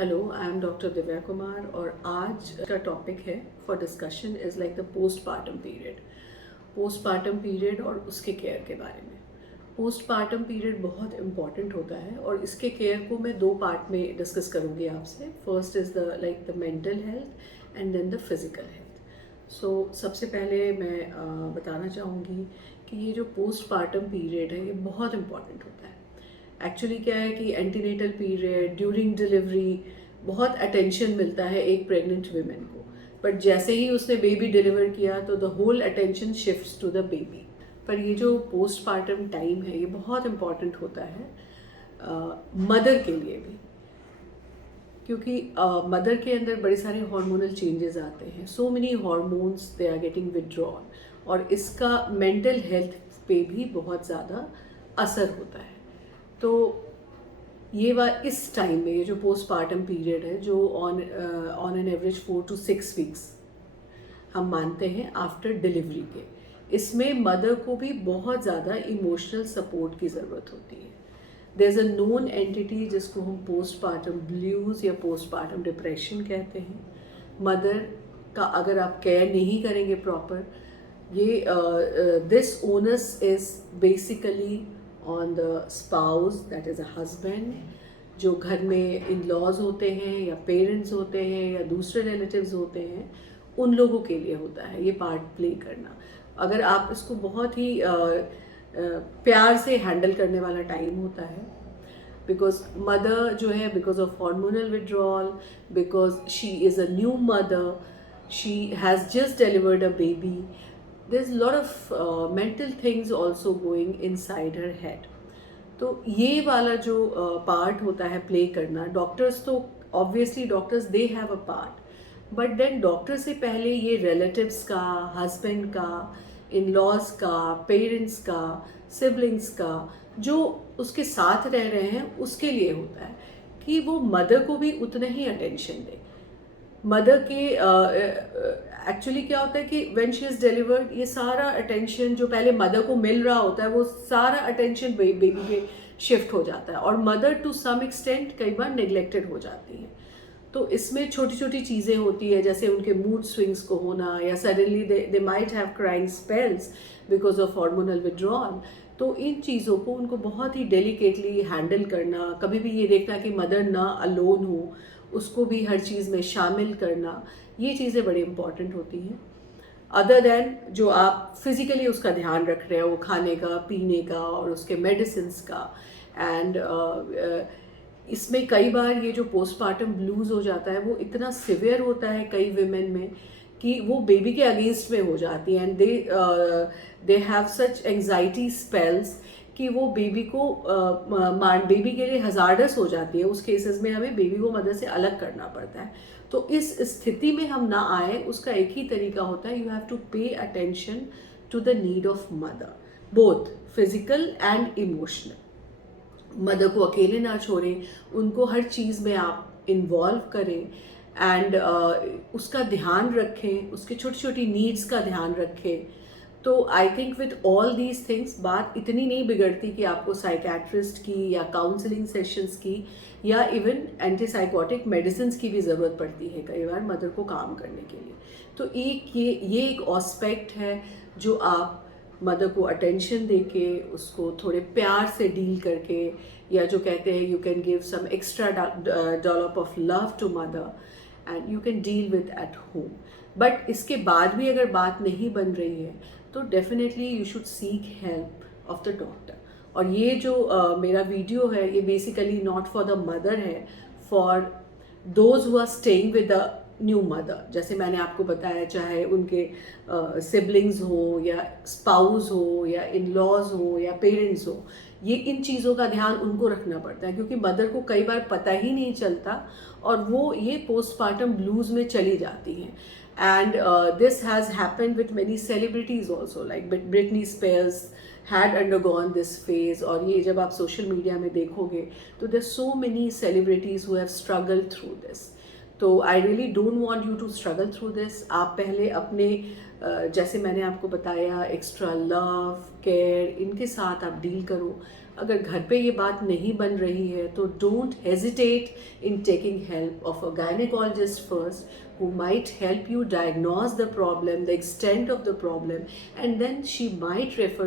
Hello, I am doctor Divya Kumar और आज का टॉपिक है for discussion is like the postpartum period. Postpartum period और उसके केयर के बारे में। पोस्टपार्टम पीरियड बहुत इम्पॉर्टेंट होता है और इसके केयर को मैं दो पार्ट में डिस्कस करूँगी आपसे। First is the mental health and then the physical health. So सबसे पहले मैं बताना चाहूँगी कि ये जो पोस्टपार्टम पीरियड है ये बहुत इम्पॉर्टेंट होता है। एक्चुअली क्या है कि एंटीनेटल पीरियड ड्यूरिंग डिलीवरी बहुत अटेंशन मिलता है एक प्रेग्नेंट वीमेन को, बट जैसे ही उसने बेबी डिलीवर किया तो the whole attention shifts to the baby. पर ये जो पोस्टपार्टम टाइम है ये बहुत इम्पॉर्टेंट होता है मदर के लिए भी, क्योंकि मदर के अंदर बड़े सारे हार्मोनल चेंजेस आते हैं। So many hormones they are getting withdrawn और इसका मेंटल हेल्थ पे भी बहुत ज़्यादा असर होता है। तो इस टाइम में ये जो पोस्टपार्टम पीरियड है जो on an average 4 to 6 weeks हम मानते हैं आफ्टर डिलीवरी के, इसमें मदर को भी बहुत ज़्यादा इमोशनल सपोर्ट की ज़रूरत होती है। There is a known entity जिसको हम पोस्टपार्टम ब्लूज़ या पोस्टपार्टम डिप्रेशन कहते हैं। मदर का अगर आप केयर नहीं करेंगे प्रॉपर, ये this onus is basically on the spouse, that is a husband, जो घर में इन लॉज होते हैं या पेरेंट्स होते हैं या दूसरे रिलेटिव्स होते हैं, उन लोगों के लिए होता है ये पार्ट प्ले करना। अगर आप इसको बहुत ही प्यार से हैंडल करने वाला टाइम होता है, बिकॉज मदर जो है, because of hormonal withdrawal, because she is a new mother, she has just delivered a baby, there's a lot of mental things also going inside her head. तो ये वाला जो पार्ट होता है प्ले करना, doctors तो obviously doctors they have a part, but then doctor से पहले ये रिलेटिव्स का, हस्बैंड का, इन लॉज का, पेरेंट्स का, सिबलिंग्स का, जो उसके साथ रह रहे हैं उसके लिए होता है कि वो मदर को भी उतना ही अटेंशन दे। मदर के एक्चुअली क्या होता है कि व्हेन शी इज़ डिलीवर्ड, ये सारा अटेंशन जो पहले मदर को मिल रहा होता है वो सारा अटेंशन बेबी पे शिफ्ट हो जाता है और मदर टू सम एक्सटेंट कई बार नेग्लेक्टेड हो जाती है। तो इसमें छोटी छोटी चीज़ें होती है, जैसे उनके मूड स्विंग्स को होना, या suddenly they might have crying spells because of hormonal withdrawal. तो इन चीज़ों को उनको बहुत ही डेलिकेटली हैंडल करना, कभी भी ये देखना कि मदर ना अलोन हो, उसको भी हर चीज़ में शामिल करना, ये चीज़ें बड़ी इंपॉर्टेंट होती हैं। अदर देन जो आप फिज़िकली उसका ध्यान रख रहे हो, खाने का, पीने का और उसके मेडिसिन्स का। एंड इसमें कई बार ये जो पोस्टपार्टम ब्लूज़ हो जाता है वो इतना सिवियर होता है कई विमेन में कि वो बेबी के अगेंस्ट में हो जाती हैं, and they have such anxiety spells कि वो बेबी को बेबी के लिए हजार्डस हो जाती है। उस केसेस में हमें बेबी को मदर से अलग करना पड़ता है। तो इस स्थिति में हम ना आए, उसका एक ही तरीका होता है, you have to pay attention to the need of mother, both physical and emotional. Mother को अकेले ना छोड़ें, उनको हर चीज़ में आप इन्वॉल्व करें एंड उसका ध्यान रखें, उसके छोटी छोटी नीड्स का ध्यान रखें। तो I think with all these things बात इतनी नहीं बिगड़ती कि आपको साइकेट्रिस्ट की या काउंसलिंग सेशंस की या इवन एंटीसाइकोटिक मेडिसिन की भी ज़रूरत पड़ती है कई बार मदर को काम करने के लिए। तो ये एक ऑस्पेक्ट है जो आप मदर को अटेंशन देके, उसको थोड़े प्यार से डील करके, या जो कहते हैं you can give some extra dollop of love to mother and you can deal with at home. But इसके बाद भी अगर बात नहीं बन रही है तो definitely you should seek help of the doctor. और ये जो मेरा वीडियो है ये basically not for the mother है, for those who are staying with the new mother. जैसे मैंने आपको बताया, चाहे उनके सिबलिंग्स हो या स्पाउस हो या इन लॉज हो या पेरेंट्स हो, ये इन चीज़ों का ध्यान उनको रखना पड़ता है, क्योंकि मदर को कई बार पता ही नहीं चलता और वो ये पोस्टपार्टम ब्लूज़ में चली जाती हैं। And this has happened with many celebrities also, like Britney Spears had undergone this phase। और ये जब आप सोशल मीडिया में देखोगे तो there are so many celebrities who have struggled through this। तो I really don't want you to struggle through this. आप पहले अपने जैसे मैंने आपको बताया एक्स्ट्रा लव केयर इनके साथ आप डील करो। अगर घर पे ये बात नहीं बन रही है तो don't hesitate in taking help of a gynaecologist first, who might help you diagnose the problem, the extent of the problem, and then she might refer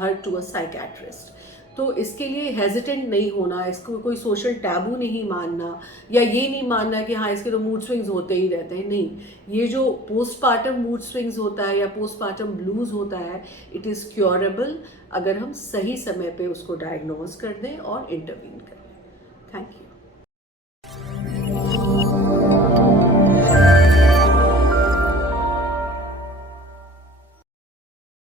her to a psychiatrist. तो इसके लिए हेजिटेंट नहीं होना, इसको कोई social taboo नहीं मानना, या ये नहीं मानना कि हाँ इसके तो मूड स्विंग्स होते ही रहते हैं। नहीं, ये जो पोस्टपार्टम मूड स्विंग्स होता है या पोस्टपार्टम ब्लूज होता है, इट इज़ क्योरेबल अगर हम सही समय पे उसको डायग्नोज कर दें और इंटरवीन करें। Thank you.